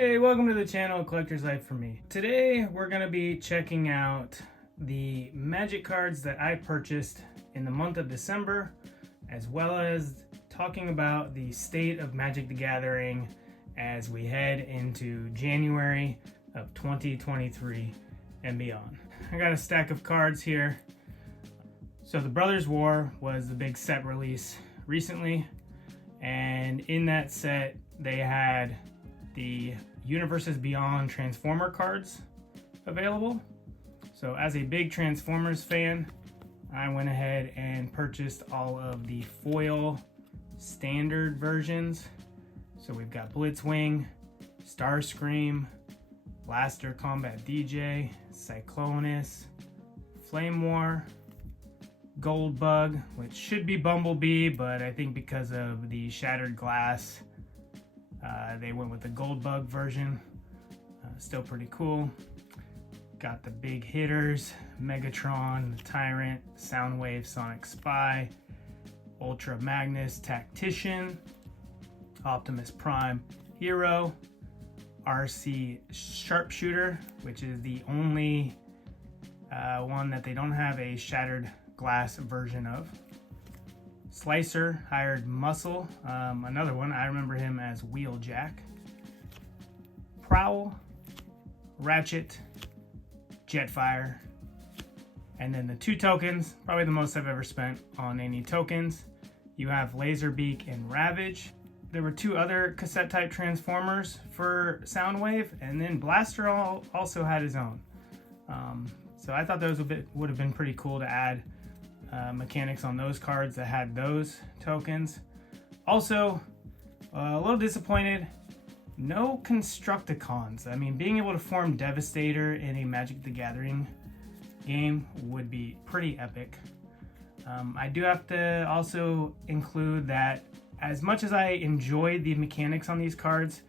Hey, welcome to the channel, Collector's Life for me. Today we're going to be checking out the Magic cards that I purchased in the month of December, as well as talking about the state of Magic the Gathering as we head into January of 2023 and beyond. I got a stack of cards here. So the Brothers War was the big set release recently, and in that set they had the Universes Beyond Transformer cards available. So as a big Transformers fan, I went ahead and purchased all of the foil standard versions. So we've got Blitzwing, Starscream, Blaster Combat DJ, Cyclonus, Flame War, Goldbug, which should be Bumblebee, but I think because of the shattered glass, they went with the Goldbug version. Still pretty cool. Got the big hitters: Megatron, the Tyrant, Soundwave, Sonic Spy, Ultra Magnus Tactician, Optimus Prime Hero, RC Sharpshooter, which is the only one that they don't have a shattered glass version of. Slicer, Hired Muscle, another one, I remember him as Wheeljack. Prowl, Ratchet, Jetfire, and then the two tokens, probably the most I've ever spent on any tokens. You have Laserbeak and Ravage. There were two other cassette type Transformers for Soundwave, and then Blaster also had his own. So I thought those would have been pretty cool to add mechanics on those cards that had those tokens. Also, a little disappointed, no Constructicons. I mean, being able to form Devastator in a Magic the Gathering game would be pretty epic. I do have to also include that as much as I enjoyed the mechanics on these cards,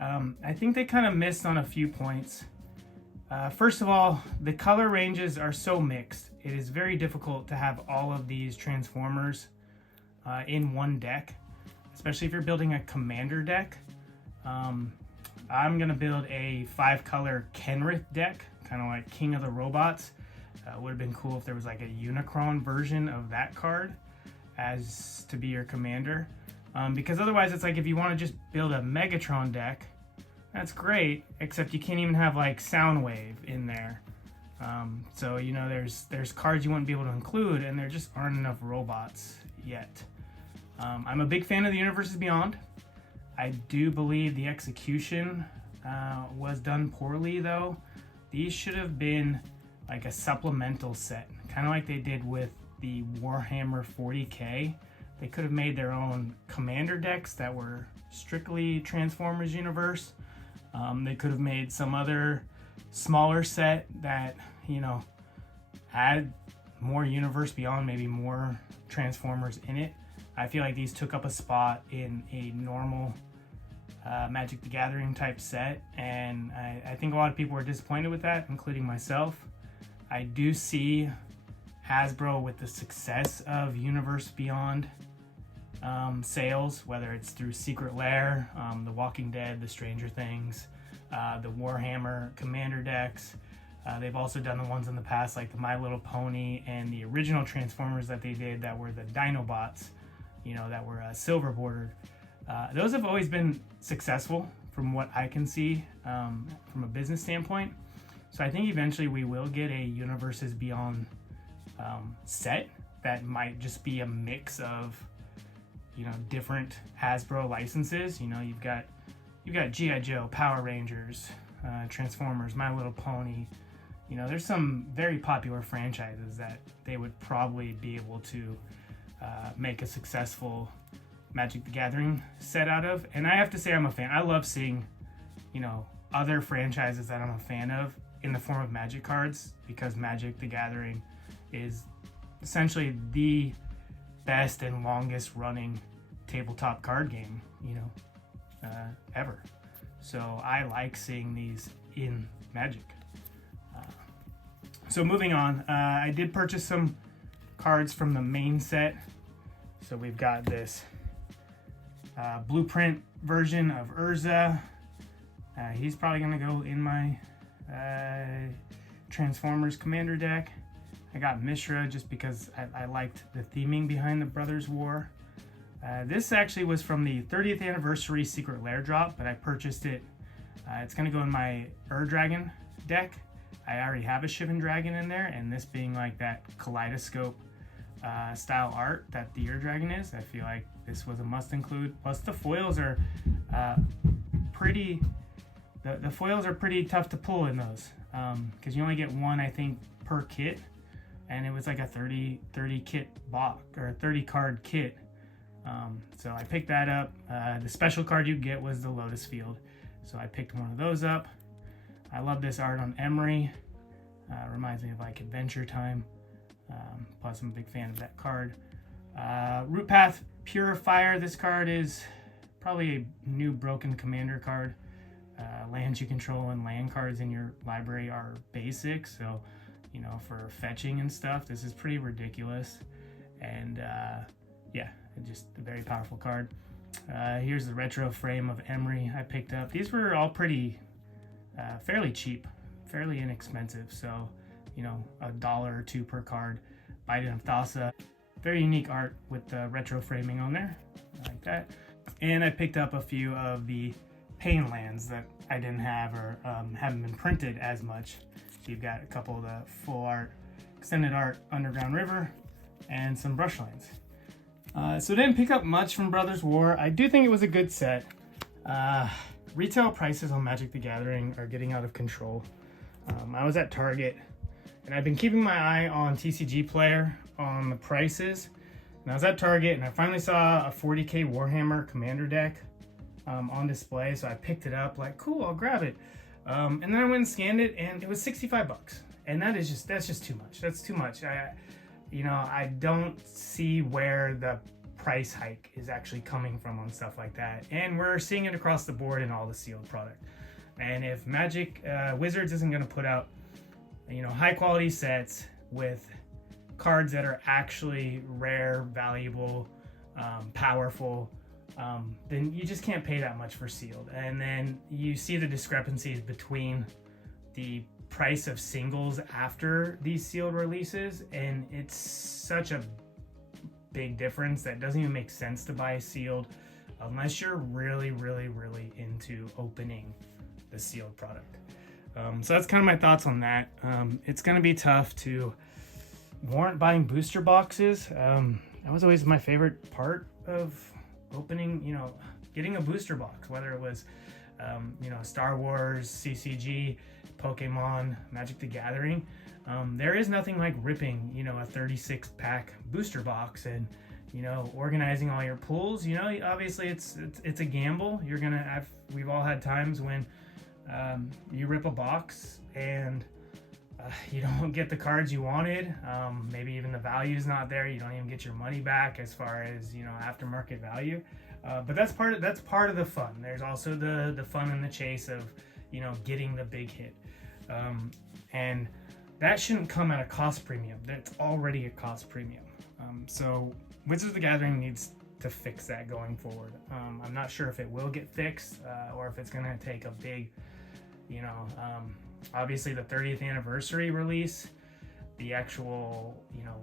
I think they kind of missed on a few points. First of all, the color ranges are so mixed. It is very difficult to have all of these Transformers in one deck, especially if you're building a commander deck. I'm going to build a 5-color Kenrith deck, kind of like King of the Robots. Would have been cool if there was like a Unicron version of that card as to be your commander. Because otherwise it's like if you want to just build a Megatron deck, that's great, except you can't even have like Soundwave in there. So you know, there's cards you wouldn't be able to include, and there just aren't enough robots yet. I'm a big fan of the Universes Beyond. I do believe the execution was done poorly though. These should have been like a supplemental set, kind of like they did with the Warhammer 40k. They could have made their own commander decks that were strictly Transformers universe. They could have made some other smaller set that, you know, had more Universe Beyond, maybe more Transformers in it. I feel like these took up a spot in a normal Magic the Gathering type set, and I think a lot of people were disappointed with that, including myself. I do see Hasbro with the success of Universe Beyond sales, whether it's through Secret Lair, The Walking Dead, The Stranger Things, the Warhammer Commander decks. They've also done the ones in the past like the My Little Pony and the original Transformers that they did that were the Dinobots, you know, that were silver bordered. Those have always been successful from what I can see from a business standpoint. So I think eventually we will get a Universes Beyond set that might just be a mix of, you know, different Hasbro licenses. You know, you've got G.I. Joe, Power Rangers, Transformers, My Little Pony. You know, there's some very popular franchises that they would probably be able to make a successful Magic the Gathering set out of. And I have to say, I'm a fan. I love seeing, you know, other franchises that I'm a fan of in the form of Magic cards, because Magic the Gathering is essentially the best and longest running tabletop card game, you know, ever. So I like seeing these in Magic. So moving on, I did purchase some cards from the main set. So we've got this blueprint version of Urza, He's probably going to go in my Transformers Commander deck. I got Mishra just because I liked the theming behind the Brothers War. This actually was from the 30th anniversary Secret Lair drop, but I purchased it. It's going to go in my Dragon deck. I already have a Shivan Dragon in there, and this being like that kaleidoscope style art that the Dragon is, I feel like this was a must include. Plus the foils are pretty, the foils are pretty tough to pull in those, because you only get one, I think, per kit, and it was like a 30 kit box, or 30 card kit. So I picked that up. The special card you get was the Lotus Field, so I picked one of those up. I love this art on Emery. Reminds me of like Adventure Time. Plus I'm a big fan of that card. Root Path Purifier. This card is probably a new broken commander card. Lands you control and land cards in your library are basic, so you know, for fetching and stuff, this is pretty ridiculous. And yeah, just a very powerful card. Here's the retro frame of Emery I picked up. These were all pretty fairly cheap, fairly inexpensive, so you know, $1 or $2 per card. Biden of Thassa. Very unique art with the retro framing on there, like that. And I picked up a few of the Pain lands that I didn't have, or haven't been printed as much. So you've got a couple of the full art, extended art Underground River, and some brush lands. So I didn't pick up much from Brothers War. I do think it was a good set. Retail prices on Magic the Gathering are getting out of control. I was at Target, and I've been keeping my eye on TCG Player on the prices. And I was at Target, and I finally saw a 40k Warhammer Commander deck on display, so I picked it up, like, cool, I'll grab it. And then I went and scanned it, and it was $65. And that's just too much. That's too much. I don't see where the price hike is actually coming from on stuff like that. And we're seeing it across the board in all the sealed product. And if Magic Wizards isn't going to put out, you know, high quality sets with cards that are actually rare, valuable, powerful, then you just can't pay that much for sealed. And then you see the discrepancies between the price of singles after these sealed releases, and it's such a big difference that it doesn't even make sense to buy sealed unless you're really into opening the sealed product. So that's kind of my thoughts on that. It's going to be tough to warrant buying booster boxes. That was always my favorite part of opening, you know, getting a booster box, whether it was you know, Star Wars, CCG, Pokemon, Magic the Gathering. There is nothing like ripping, you know, a 36 pack booster box and, you know, organizing all your pools. You know, obviously it's a gamble. We've all had times when you rip a box and you don't get the cards you wanted. Maybe even the value's not there. You don't even get your money back as far as, you know, aftermarket value. But that's part of the fun. There's also the fun and the chase of, you know, getting the big hit. And that shouldn't come at a cost premium. That's already a cost premium. So Wizards of the Gathering needs to fix that going forward. I'm not sure if it will get fixed or if it's going to take a big, you know, obviously the 30th anniversary release, the actual, you know,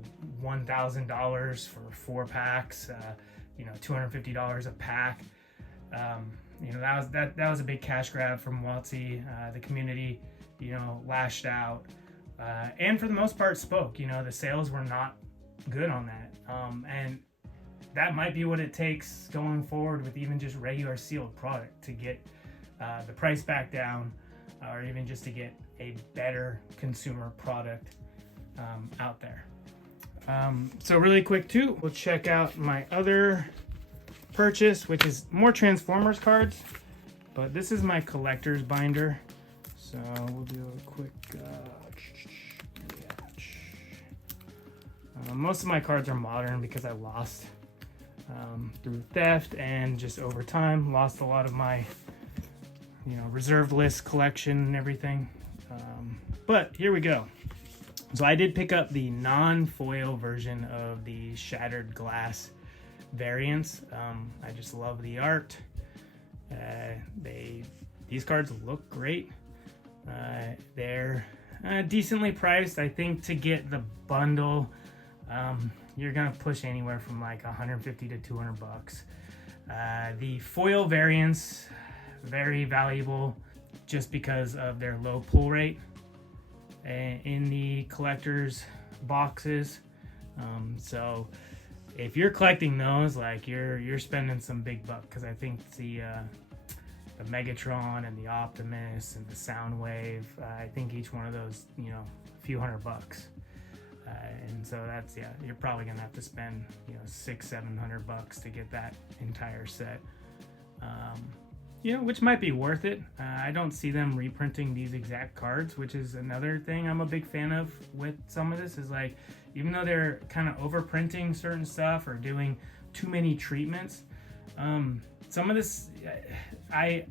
$1,000 for 4 packs, you know, $250 a pack. You know, that was a big cash grab from WotC. The community, you know, lashed out, and for the most part spoke. You know, the sales were not good on that, and that might be what it takes going forward with even just regular sealed product to get the price back down, or even just to get a better consumer product out there. So really quick too, we'll check out my other purchase, which is more Transformers cards, but this is my collector's binder. So we'll do a quick most of my cards are modern because I lost through theft and just over time lost a lot of my, you know, reserved list collection and everything. But here we go. So I did pick up the non-foil version of the Shattered Glass variants. I just love the art. They these cards look great. They're decently priced. I think to get the bundle, you're gonna push anywhere from like 150 to 200 bucks. The foil variants, very valuable just because of their low pull rate in the collector's boxes. So if you're collecting those, like you're spending some big bucks, because I think the Megatron and the Optimus and the Soundwave, I think each one of those, you know, a few $100. And so that's, yeah, you're probably gonna have to spend, you know, $600-700 to get that entire set. You know, which might be worth it. I don't see them reprinting these exact cards, which is another thing I'm a big fan of with some of this, is like, even though they're kind of overprinting certain stuff or doing too many treatments, some of this, I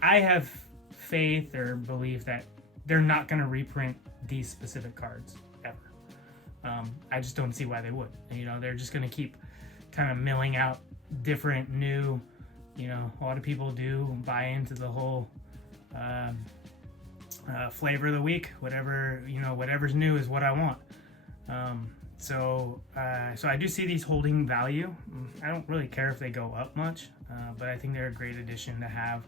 have faith or belief that they're not going to reprint these specific cards ever. I just don't see why they would. You know, they're just going to keep kind of milling out different new, you know, a lot of people do buy into the whole flavor of the week. Whatever, you know, whatever's new is what I want. So I do see these holding value. I don't really care if they go up much, but I think they're a great addition to have.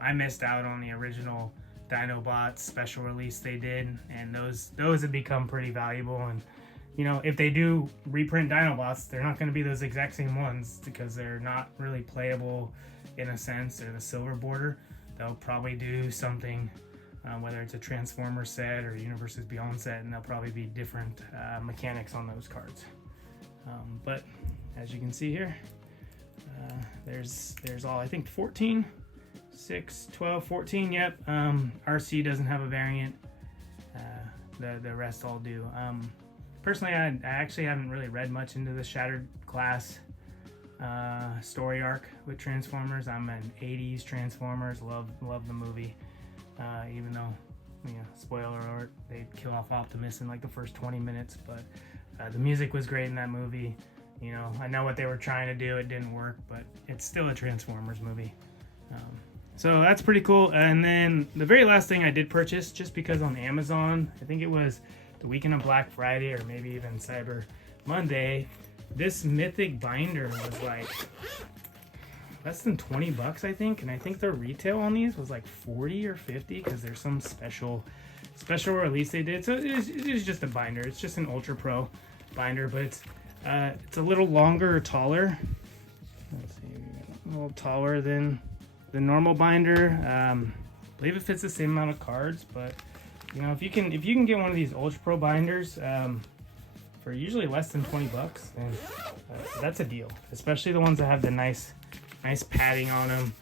I missed out on the original Dinobots special release they did, and those have become pretty valuable. And you know, if they do reprint Dinobots, they're not going to be those exact same ones because they're not really playable in a sense. They're the silver border. They'll probably do something, whether it's a Transformer set or Universes Beyond set, and there'll probably be different mechanics on those cards. But as you can see here, there's all, I think 14, 6, 12, 14, yep. RC doesn't have a variant. The rest all do. Personally, I actually haven't really read much into the Shattered Glass story arc with Transformers. I'm an 80s Transformers, love the movie. Even though, you know, spoiler alert, they kill off Optimus in like the first 20 minutes, but the music was great in that movie. You know, I know what they were trying to do, it didn't work, but it's still a Transformers movie. So that's pretty cool. And then the very last thing I did purchase, just because on Amazon, I think it was the weekend of Black Friday or maybe even Cyber Monday, this Mythic binder was like less than 20 bucks, I think, and I think the retail on these was like 40 or 50 because there's some special release they did. So it is just a binder. It's just an Ultra Pro binder, but it's a little longer or taller. Let's see, a little taller than the normal binder. I believe it fits the same amount of cards, but you know, if you can get one of these Ultra Pro binders for usually less than 20 bucks, then that's a deal. Especially the ones that have the nice padding on them.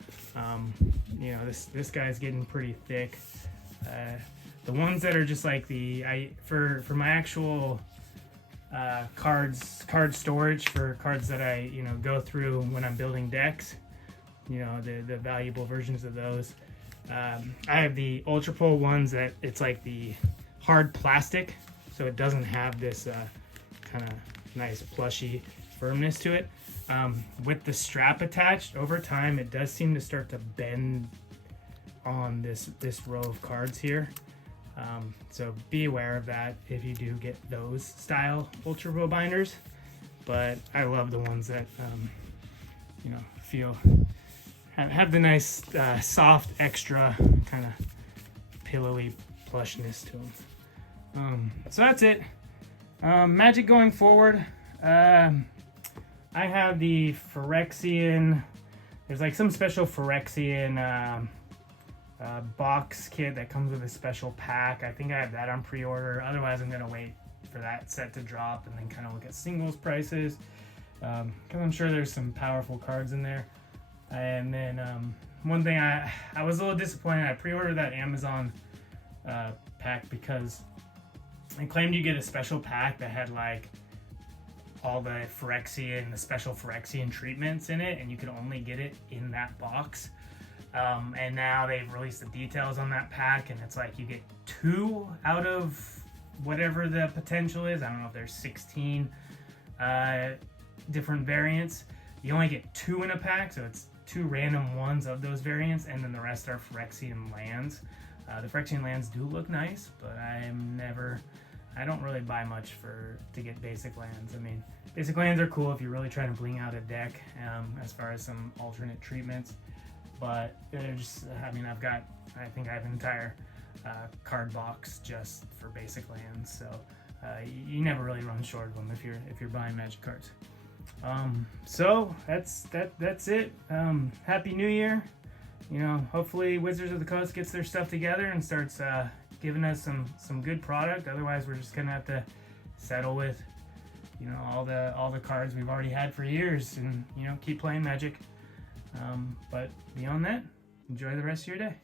You know, this guy's getting pretty thick. The ones that are just like for my actual card storage for cards that I, you know, go through when I'm building decks, you know, the valuable versions of those. I have the Ultra Pro ones that it's like the hard plastic, so it doesn't have this kind of nice plushy firmness to it. With the strap attached, over time it does seem to start to bend on this row of cards here. So be aware of that if you do get those style Ultra Pro binders. But I love the ones that you know, have the nice soft extra kind of pillowy plushness to them. So that's it. Magic going forward. I have the Phyrexian. There's like some special Phyrexian box kit that comes with a special pack. I think I have that on pre-order. Otherwise, I'm gonna wait for that set to drop and then kind of look at singles prices, because I'm sure there's some powerful cards in there. And then one thing I was a little disappointed. I pre-ordered that Amazon pack because it claimed you get a special pack that had like all the special Phyrexian treatments in it, and you could only get it in that box. And now they've released the details on that pack, and it's like you get 2 out of whatever the potential is. I don't know if there's 16 different variants. You only get 2 in a pack, so it's 2 random ones of those variants, and then the rest are Phyrexian lands. The Phyrexian lands do look nice, but I don't really buy much to get basic lands. I mean, basic lands are cool if you're really trying to bling out a deck, as far as some alternate treatments. But they're just, I mean, I think I have an entire card box just for basic lands. So you never really run short of them if you're buying Magic cards. So that's it. Happy New Year. You know, hopefully Wizards of the Coast gets their stuff together and starts giving us some good product. Otherwise, we're just gonna have to settle with, you know, all the cards we've already had for years, and, you know, keep playing Magic. But beyond that, enjoy the rest of your day.